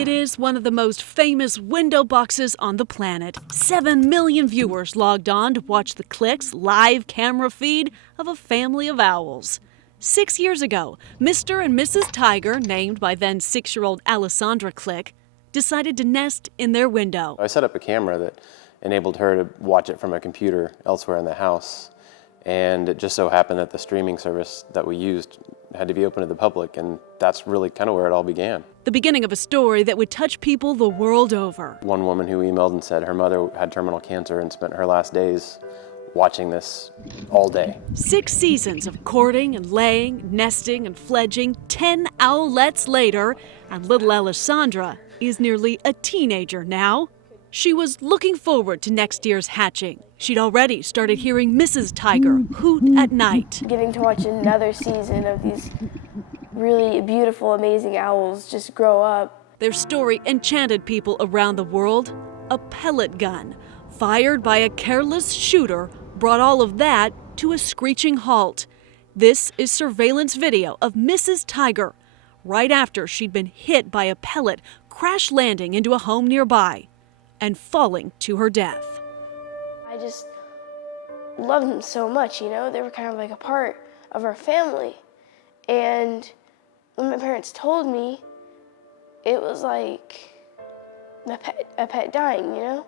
It is one of the most famous window boxes on the planet. 7 million viewers logged on to watch the Click's live camera feed of a family of owls. 6 years ago, Mr. and Mrs. Tiger, named by then 6-year-old Alessandra Click, decided to nest in their window. I set up a camera that enabled her to watch it from a computer elsewhere in the house. And it just so happened that the streaming service that we used had to be open to the public, and that's really kind of where it all began. The beginning of a story that would touch people the world over. One woman who emailed and said her mother had terminal cancer and spent her last days watching this all day. 6 seasons of courting and laying, nesting and fledging, 10 owlets later, and little Alessandra is nearly a teenager now. She was looking forward to next year's hatching. She'd already started hearing Mrs. Tiger hoot at night. Getting to watch another season of these really beautiful, amazing owls just grow up. Their story enchanted people around the world. A pellet gun, fired by a careless shooter, brought all of that to a screeching halt. This is surveillance video of Mrs. Tiger, right after she'd been hit by a pellet, crash landing into a home nearby and falling to her death. I just loved them so much, you know? They were kind of like a part of our family. And when my parents told me, it was like a pet dying, you know?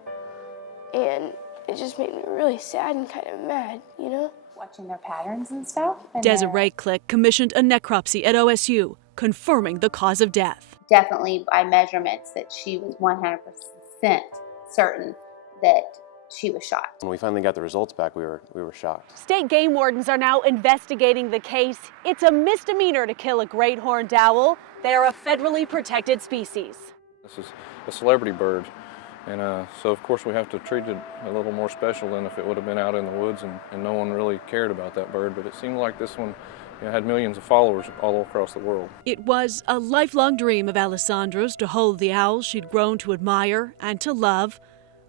And it just made me really sad and kind of mad, you know? Watching their patterns and stuff. Desiree Click commissioned a necropsy at OSU, confirming the cause of death. Definitely by measurements that she was 100% certain that she was shot. When we finally got the results back, we were shocked. State game wardens are now investigating the case. It's a misdemeanor to kill a great horned owl. They are a federally protected species. This is a celebrity bird, and so of course we have to treat it a little more special than if it would have been out in the woods and no one really cared about that bird. But it seemed like this one had millions of followers all across the world. It was a lifelong dream of Alessandra's to hold the owl she'd grown to admire and to love.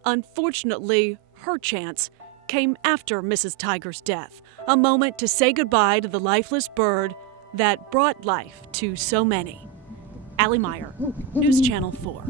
Unfortunately, her chance came after Mrs. Tiger's death, a moment to say goodbye to the lifeless bird that brought life to so many. Allie Meyer, News Channel 4.